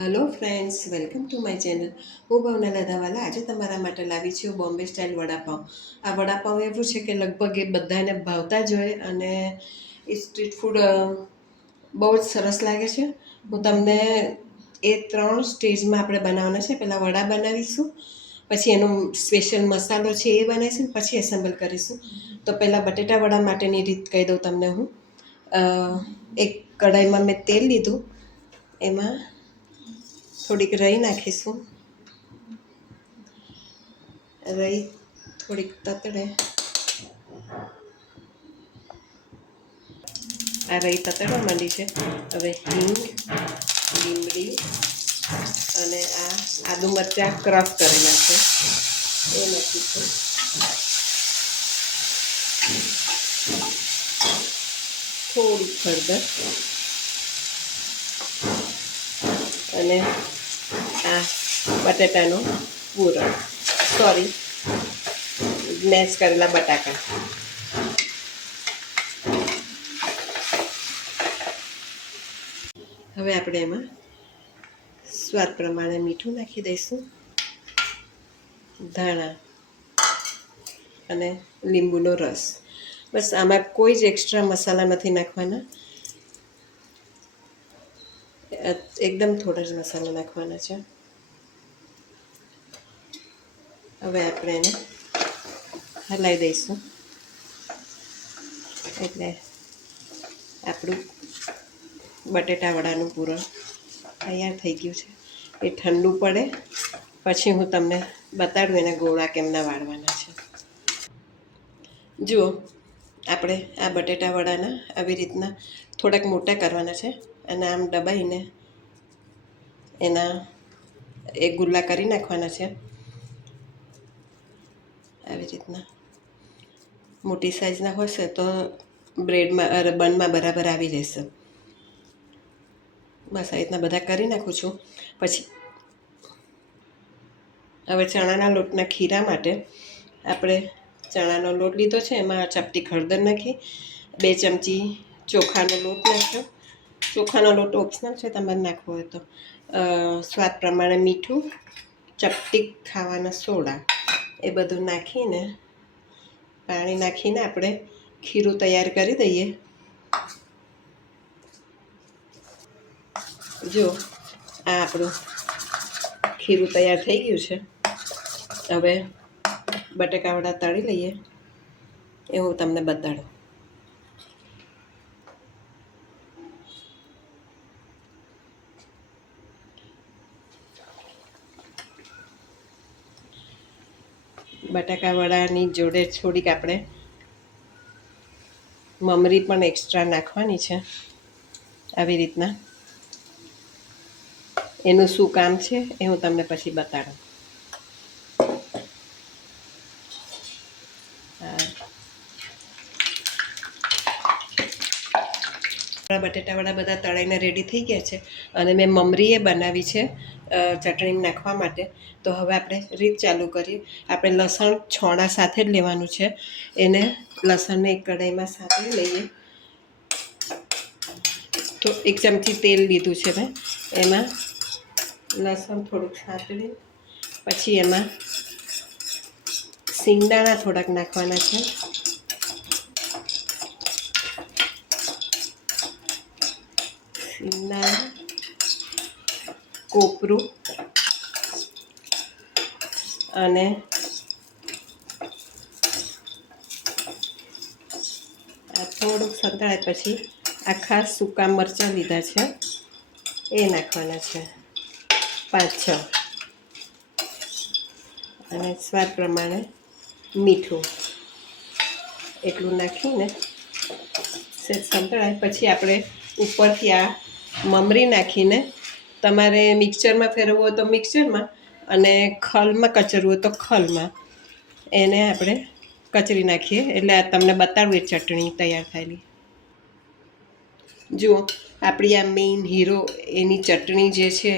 Hello friends, welcome to my channel. હું ભાવના લધાવાલા આજે તમારા માટે લાવી છું બોમ્બે સ્ટાઇલ વડાપાઉં. આ વડાપાઉં એવું છે કે લગભગ એ બધાને ભાવતા જ હોય અને એ સ્ટ્રીટ ફૂડ બહુ જ સરસ લાગે છે. હું તમને એ 3 સ્ટેજમાં આપણે બનાવવાના છે. પહેલાં વડા બનાવીશું, પછી એનો સ્પેશિયલ મસાલો છે એ બનાવીશું, પછી એસેમ્બલ કરીશું. તો પહેલાં બટેટા વડા માટેની રીત કહી દઉં તમને હું. એક કઢાઈમાં મેં તેલ લીધું, એમાં થોડીક રઈ નાખીશું. રઈ થોડીક તતડે, આ રઈ તતડવા માંડી છે. હવે હિંગ, લીમડી અને આ આદુ મરચાં ક્રશ કરેલા છે એ નાખીશું. થોડીક હળદર અને આ બટાટાનો પૂરણ, મેશ કરેલા બટાકા. હવે આપણે એમાં સ્વાદ પ્રમાણે મીઠું નાખી દઈશું, ધાણા અને લીંબુનો રસ. બસ, આમાં કોઈ જ એક્સ્ટ્રા મસાલા નથી નાખવાના, એકદમ થોડા જ મસાલા નાખવાના છે. હવે આપણે એને હલાવી દઈશું એટલે આપણું બટેટા વડાનું પૂરણ તૈયાર થઈ ગયું છે. એ ઠંડુ પડે પછી હું તમને બતાડું એના ગોળા કેમના વાળવાના છે. જુઓ, આપણે આ બટેટા વડાના આવી રીતના થોડાક મોટા કરવાના છે અને આમ દબાઈને એના એક ગુલ્લા કરી નાખવાના છે. આવી રીતના મોટી સાઈઝના હશે તો બનમાં બરાબર આવી જશે. બસ આ રીતના બધા કરી નાખું છું. પછી હવે ચણાના લોટના ખીરા માટે આપણે ચણાનો લોટ લીધો છે, એમાં ચપટી હળદર નાખી, 2 ચમચી ચોખાનો લોટ નાખ્યો. ચોખાનો લોટ ઓપ્શનલ છે, તમારે નાખવો હોય તો. સ્વાદ પ્રમાણે મીઠું, ચપટી ખાવાના સોડા, એ બધું નાખીને પાણી નાખીને આપણે ખીરું તૈયાર કરી દઈએ. જો આ આપણું ખીરું તૈયાર થઈ ગયું છે. હવે બટેકા વડા તળી લઈએ એ હું તમને બતાડું. બટાકા વડાની જોડે થોડીક આપણે મમરી પણ એક્સ્ટ્રા નાખવાની છે. આવી રીતના એનું શું કામ છે એ હું તમને પછી બતાડું. બટેટા વડા બધા તળાઈને રેડી થઈ ગયા છે અને મેં મમરીએ બનાવી છે ચટણી નાખવા માટે. તો હવે આપણે રીત ચાલુ કરીએ. આપણે લસણ છોણા સાથે જ લેવાનું છે. એને લસણને એક કઢાઈમાં સાંતળી લઈએ. તો 1 ચમચી તેલ લીધું છે મેં, એમાં લસણ થોડુંક સાંતળી, પછી એમાં સિંગદાણા થોડાક નાખવાના છે, સિંગદાણા, કોપરું અને આ થોડુંક સંતળાય પછી આખા સૂકા મરચાં લીધા છે એ નાખવાના છે, 5-6, અને સ્વાદ પ્રમાણે મીઠું એટલું નાખીને સંતળાય પછી આપણે ઉપરથી આ મમરી નાખીને, તમારે મિક્સરમાં ફેરવવું હોય તો મિક્સરમાં અને ખલમાં કચરવું હોય તો ખલમાં એને આપણે કચરી નાખીએ. એટલે આ તમને બતાડું એ ચટણી તૈયાર થયેલી. જુઓ, આપણી આ મેઇન હીરો એની ચટણી જે છે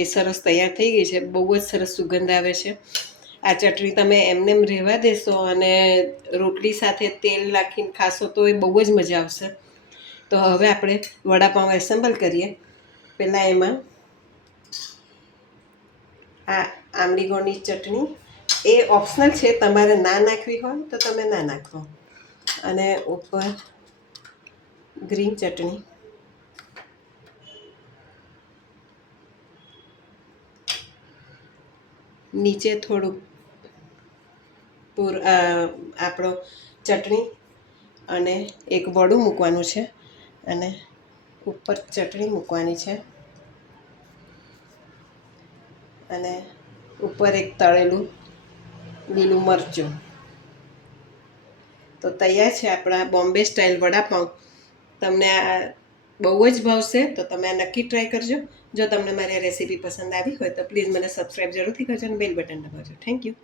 એ સરસ તૈયાર થઈ ગઈ છે. બહુ જ સરસ સુગંધ આવે છે. આ ચટણી તમે એમનેમ રહેવા દેશો અને રોટલી સાથે તેલ નાખીને ખાશો તો એ બહુ જ મજા આવશે. તો હવે આપણે વડાપાઉં એસેમ્બલ કરીએ. પહેલાં એમાં આ આમલી ગોળની ચટણી એ ઓપ્શનલ છે, તમારે ના નાખવી હોય તો તમે ના નાખો. અને ઉપર ગ્રીન ચટણી, નીચે થોડુંક આપણો ચટણી અને એક વડું મૂકવાનું છે અને ઉપર ચટણી મૂકવાની છે અને ઉપર એક તળેલું લીલું મરચું. તો તૈયાર છે આપણા બોમ્બે સ્ટાઇલ વડાપાઉં. તમને આ બહુ જ ભાવશે, તો તમે આ નક્કી ટ્રાય કરજો. જો તમને મારી આ રેસીપી પસંદ આવી હોય તો પ્લીઝ મને સબસ્ક્રાઈબ જરૂરથી કરજો અને બેલ બટન દબાવજો. Thank you.